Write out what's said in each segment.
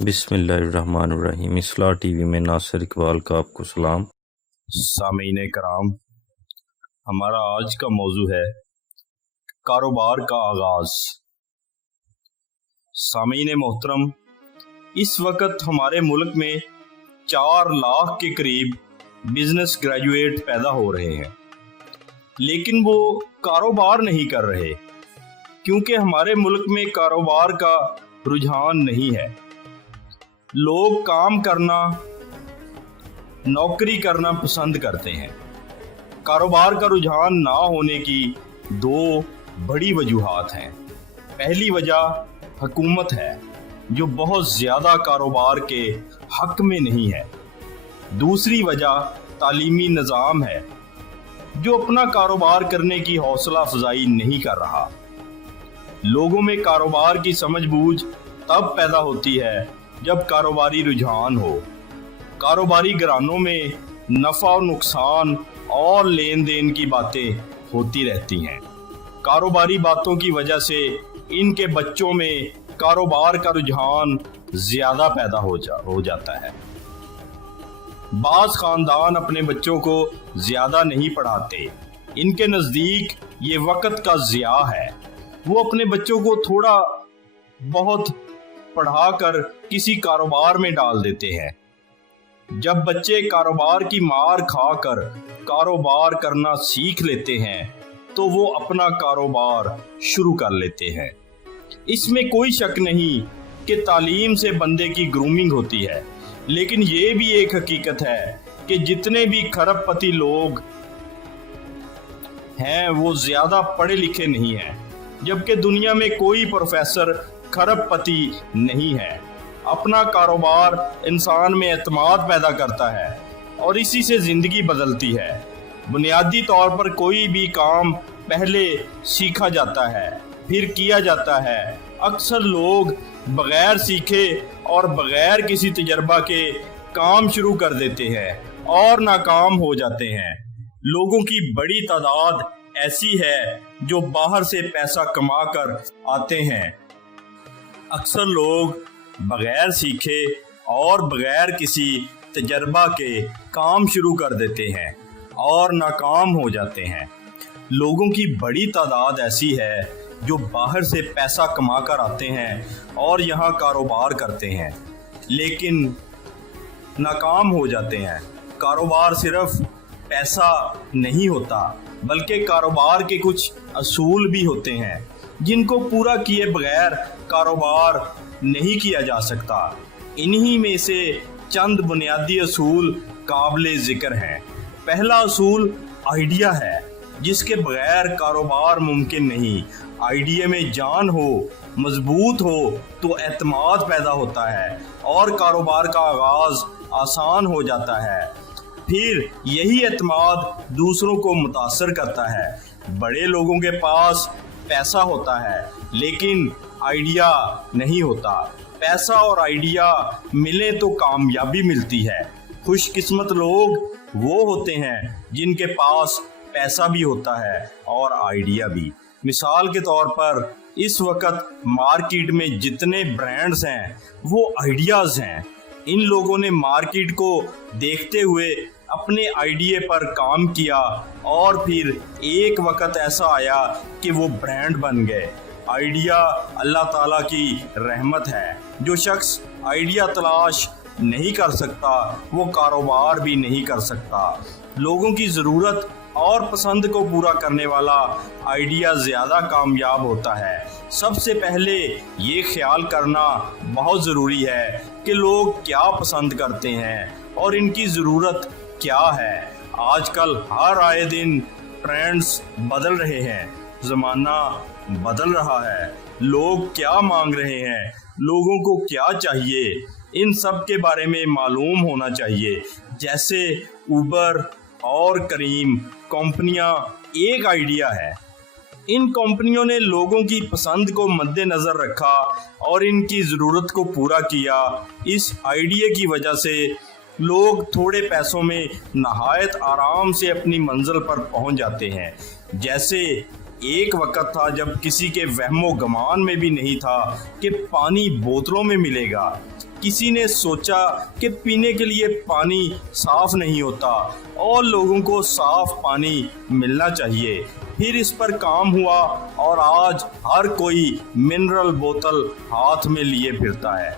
بسم اللہ الرحمن الرحیم۔ اصلاح ٹی وی میں ناصر اقبال کا آپ کو سلام۔ سامعین کرام، ہمارا آج کا موضوع ہے کاروبار کا آغاز۔ سامعین محترم، اس وقت ہمارے ملک میں 4 لاکھ کے قریب بزنس گریجویٹ پیدا ہو رہے ہیں، لیکن وہ کاروبار نہیں کر رہے کیونکہ ہمارے ملک میں کاروبار کا رجحان نہیں ہے۔ لوگ کام کرنا، نوکری کرنا پسند کرتے ہیں۔ کاروبار کا رجحان نہ ہونے کی 2 بڑی وجوہات ہیں۔ پہلی وجہ حکومت ہے جو بہت زیادہ کاروبار کے حق میں نہیں ہے۔ دوسری وجہ تعلیمی نظام ہے جو اپنا کاروبار کرنے کی حوصلہ افزائی نہیں کر رہا۔ لوگوں میں کاروبار کی سمجھ بوجھ تب پیدا ہوتی ہے جب کاروباری رجحان ہو۔ کاروباری گھرانوں میں نفع و نقصان اور لین دین کی باتیں ہوتی رہتی ہیں۔ کاروباری باتوں کی وجہ سے ان کے بچوں میں کاروبار کا رجحان زیادہ پیدا ہو جاتا ہے۔ بعض خاندان اپنے بچوں کو زیادہ نہیں پڑھاتے، ان کے نزدیک یہ وقت کا ضیاع ہے۔ وہ اپنے بچوں کو تھوڑا بہت پڑھا کر کسی کاروبار میں ڈال دیتے ہیں۔ جب بچے کاروبار کی مار کھا کر کاروبار کرنا سیکھ لیتے ہیں تو وہ اپنا کاروبار شروع کر لیتے ہیں۔ اس میں کوئی شک نہیں کہ تعلیم سے بندے کی گرومنگ ہوتی ہے، لیکن یہ بھی ایک حقیقت ہے کہ جتنے بھی کھرب پتی لوگ ہیں وہ زیادہ پڑھے لکھے نہیں ہیں، جبکہ دنیا میں کوئی پروفیسر کھرب پتی نہیں ہے۔ اپنا کاروبار انسان میں اعتماد پیدا کرتا ہے اور اسی سے زندگی بدلتی ہے۔ بنیادی طور پر کوئی بھی کام پہلے سیکھا جاتا ہے پھر کیا جاتا ہے۔ اکثر لوگ بغیر سیکھے اور بغیر کسی تجربہ کے کام شروع کر دیتے ہیں اور ناکام ہو جاتے ہیں۔ لوگوں کی بڑی تعداد ایسی ہے جو باہر سے پیسہ کما کر آتے ہیں۔ اکثر لوگ بغیر سیکھے اور بغیر کسی تجربہ کے کام شروع کر دیتے ہیں اور ناکام ہو جاتے ہیں۔ لوگوں کی بڑی تعداد ایسی ہے جو باہر سے پیسہ کما کر آتے ہیں اور یہاں کاروبار کرتے ہیں لیکن ناکام ہو جاتے ہیں۔ کاروبار صرف پیسہ نہیں ہوتا بلکہ کاروبار کے کچھ اصول بھی ہوتے ہیں جن کو پورا کیے بغیر کاروبار نہیں کیا جا سکتا۔ انہی میں سے چند بنیادی اصول قابل ذکر ہیں۔ پہلا اصول آئیڈیا ہے جس کے بغیر کاروبار ممکن نہیں۔ آئیڈیا میں جان ہو، مضبوط ہو تو اعتماد پیدا ہوتا ہے اور کاروبار کا آغاز آسان ہو جاتا ہے۔ پھر یہی اعتماد دوسروں کو متاثر کرتا ہے۔ بڑے لوگوں کے پاس پیسہ ہوتا ہے لیکن آئیڈیا نہیں ہوتا۔ پیسہ اور آئیڈیا ملے تو کامیابی ملتی ہے۔ خوش قسمت لوگ وہ ہوتے ہیں جن کے پاس پیسہ بھی ہوتا ہے اور آئیڈیا بھی۔ مثال کے طور پر اس وقت مارکیٹ میں جتنے برانڈز ہیں وہ آئیڈیاز ہیں۔ ان لوگوں نے مارکیٹ کو دیکھتے ہوئے اپنے آئیڈیا پر کام کیا اور پھر ایک وقت ایسا آیا کہ وہ برانڈ بن گئے۔ آئیڈیا اللہ تعالیٰ کی رحمت ہے۔ جو شخص آئیڈیا تلاش نہیں کر سکتا وہ کاروبار بھی نہیں کر سکتا۔ لوگوں کی ضرورت اور پسند کو پورا کرنے والا آئیڈیا زیادہ کامیاب ہوتا ہے۔ سب سے پہلے یہ خیال کرنا بہت ضروری ہے کہ لوگ کیا پسند کرتے ہیں اور ان کی ضرورت کیا ہے۔ آج کل ہر آئے دن ٹرینڈز بدل رہے ہیں، زمانہ بدل رہا ہے۔ لوگ کیا مانگ رہے ہیں، لوگوں کو کیا چاہیے، ان سب کے بارے میں معلوم ہونا چاہیے۔ جیسے اوبر اور کریم کمپنیاں ایک آئیڈیا ہے۔ ان کمپنیوں نے لوگوں کی پسند کو مد نظر رکھا اور ان کی ضرورت کو پورا کیا۔ اس آئیڈیا کی وجہ سے لوگ تھوڑے پیسوں میں نہایت آرام سے اپنی منزل پر پہنچ جاتے ہیں۔ جیسے ایک وقت تھا جب کسی کے وہم و گمان میں بھی نہیں تھا کہ پانی بوتلوں میں ملے گا۔ کسی نے سوچا کہ پینے کے لیے پانی صاف نہیں ہوتا اور لوگوں کو صاف پانی ملنا چاہیے۔ پھر اس پر کام ہوا اور آج ہر کوئی منرل بوتل ہاتھ میں لیے پھرتا ہے۔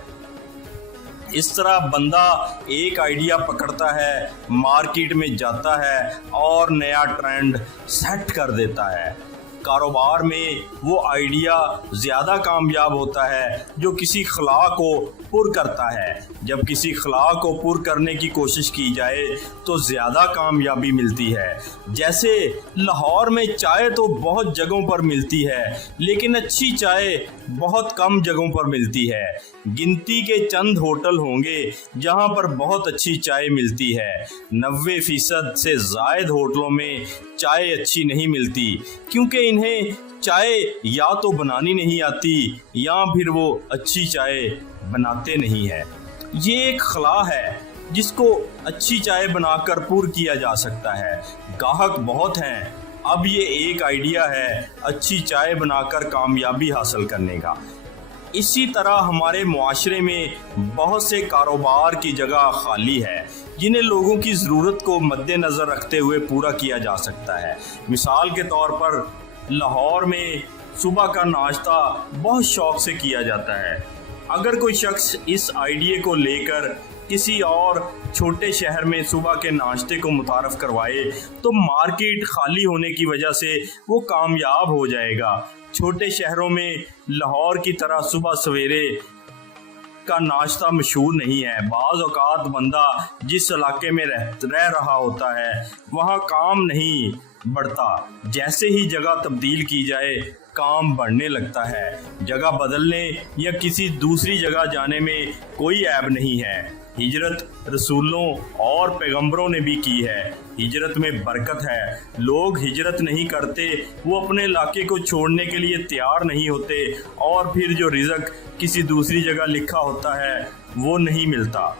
اس طرح بندہ ایک آئیڈیا پکڑتا ہے، مارکیٹ میں جاتا ہے اور نیا ٹرینڈ سیٹ کر دیتا ہے۔ کاروبار میں وہ آئیڈیا زیادہ کامیاب ہوتا ہے جو کسی خلا کو پر کرتا ہے۔ جب کسی خلا کو پر کرنے کی کوشش کی جائے تو زیادہ کامیابی ملتی ہے۔ جیسے لاہور میں چائے تو بہت جگہوں پر ملتی ہے، لیکن اچھی چائے بہت کم جگہوں پر ملتی ہے۔ گنتی کے چند ہوٹل ہوں گے جہاں پر بہت اچھی چائے ملتی ہے۔ 90% سے زائد ہوٹلوں میں چائے اچھی نہیں ملتی، کیونکہ انہیں چائے یا تو بنانی نہیں آتی یا پھر وہ اچھی چائے بناتے نہیں ہیں۔ یہ ایک خلا ہے جس کو اچھی چائے بنا کر پر کیا جا سکتا ہے۔ گاہک بہت ہیں، اب یہ ایک آئیڈیا ہے اچھی چائے بنا کر کامیابی حاصل کرنے کا۔ اسی طرح ہمارے معاشرے میں بہت سے کاروبار کی جگہ خالی ہے جنہیں لوگوں کی ضرورت کو مد نظر رکھتے ہوئے پورا کیا جا سکتا ہے۔ مثال کے طور پر لاہور میں صبح کا ناشتہ بہت شوق سے کیا جاتا ہے۔ اگر کوئی شخص اس آئیڈیا کو لے کر کسی اور چھوٹے شہر میں صبح کے ناشتے کو متعارف کروائے تو مارکیٹ خالی ہونے کی وجہ سے وہ کامیاب ہو جائے گا۔ چھوٹے شہروں میں لاہور کی طرح صبح سویرے کا ناشتہ مشہور نہیں ہے۔ بعض اوقات بندہ جس علاقے میں رہ رہا ہوتا ہے وہاں کام نہیں بڑھتا، جیسے ہی جگہ تبدیل کی جائے کام بڑھنے لگتا ہے۔ جگہ بدلنے یا کسی دوسری جگہ جانے میں کوئی عیب نہیں ہے۔ ہجرت رسولوں اور پیغمبروں نے بھی کی ہے۔ ہجرت میں برکت ہے۔ لوگ ہجرت نہیں کرتے، وہ اپنے علاقے کو چھوڑنے کے لیے تیار نہیں ہوتے اور پھر جو رزق کسی دوسری جگہ لکھا ہوتا ہے وہ نہیں ملتا۔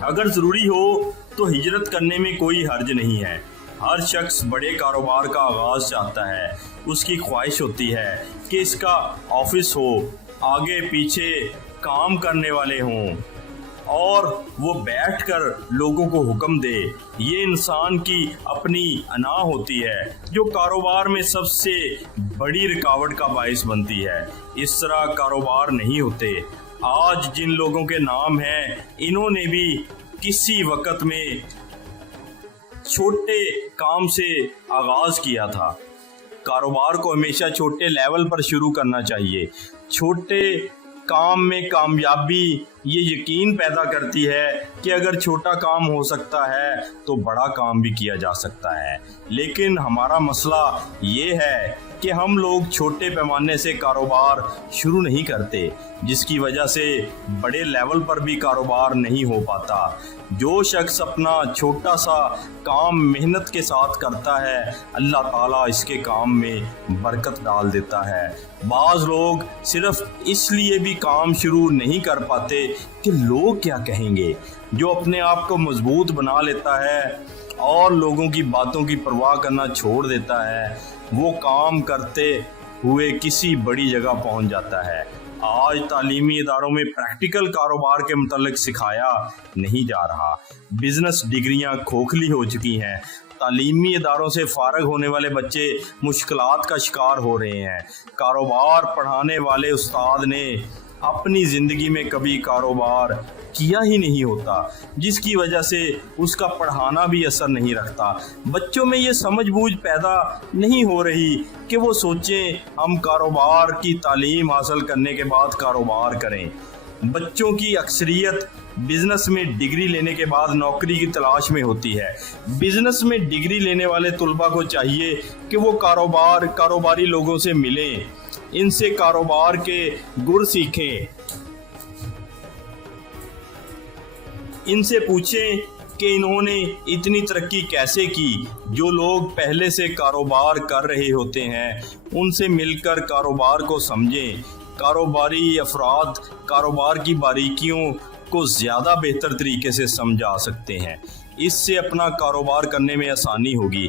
اگر ضروری ہو تو ہجرت کرنے میں کوئی حرج نہیں ہے۔ ہر شخص بڑے کاروبار کا آغاز چاہتا ہے۔ اس کی خواہش ہوتی ہے کہ اس کا آفس ہو، آگے پیچھے کام کرنے والے ہوں اور وہ بیٹھ کر لوگوں کو حکم دے۔ یہ انسان کی اپنی انا ہوتی ہے جو کاروبار میں سب سے بڑی رکاوٹ کا باعث بنتی ہے۔ اس طرح کاروبار نہیں ہوتے۔ آج جن لوگوں کے نام ہیں انہوں نے بھی کسی وقت میں چھوٹے کام سے آغاز کیا تھا۔ کاروبار کو ہمیشہ چھوٹے لیول پر شروع کرنا چاہیے۔ چھوٹے کام میں کامیابی یہ یقین پیدا کرتی ہے کہ اگر چھوٹا کام ہو سکتا ہے تو بڑا کام بھی کیا جا سکتا ہے۔ لیکن ہمارا مسئلہ یہ ہے کہ ہم لوگ چھوٹے پیمانے سے کاروبار شروع نہیں کرتے، جس کی وجہ سے بڑے لیول پر بھی کاروبار نہیں ہو پاتا۔ جو شخص اپنا چھوٹا سا کام محنت کے ساتھ کرتا ہے اللہ تعالیٰ اس کے کام میں برکت ڈال دیتا ہے۔ بعض لوگ صرف اس لیے بھی کام شروع نہیں کر پاتے کہ لوگ کیا کہیں گے۔ جو اپنے آپ کو مضبوط بنا لیتا ہے اور لوگوں کی باتوں کی پرواہ کرنا چھوڑ دیتا ہے وہ کام کرتے ہوئے کسی بڑی جگہ پہنچ جاتا ہے۔ آج تعلیمی اداروں میں پریکٹیکل کاروبار کے متعلق سکھایا نہیں جا رہا۔ بزنس ڈگریاں کھوکھلی ہو چکی ہیں۔ تعلیمی اداروں سے فارغ ہونے والے بچے مشکلات کا شکار ہو رہے ہیں۔ کاروبار پڑھانے والے استاد نے اپنی زندگی میں کبھی کاروبار کیا ہی نہیں ہوتا، جس کی وجہ سے اس کا پڑھانا بھی اثر نہیں رکھتا۔ بچوں میں یہ سمجھ بوجھ پیدا نہیں ہو رہی کہ وہ سوچیں ہم کاروبار کی تعلیم حاصل کرنے کے بعد کاروبار کریں۔ بچوں کی اکثریت بزنس میں ڈگری لینے کے بعد نوکری کی تلاش میں ہوتی ہے۔ بزنس میں ڈگری لینے والے طلباء کو چاہیے کہ وہ کاروباری لوگوں سے ملیں، ان سے کاروبار کے گر سیکھیں، ان سے پوچھیں کہ انہوں نے اتنی ترقی کیسے کی۔ جو لوگ پہلے سے کاروبار کر رہے ہوتے ہیں ان سے مل کر کاروبار کو سمجھیں۔ کاروباری افراد کاروبار کی باریکیوں کو زیادہ بہتر طریقے سے سمجھا سکتے ہیں۔ اس سے اپنا کاروبار کرنے میں آسانی ہوگی۔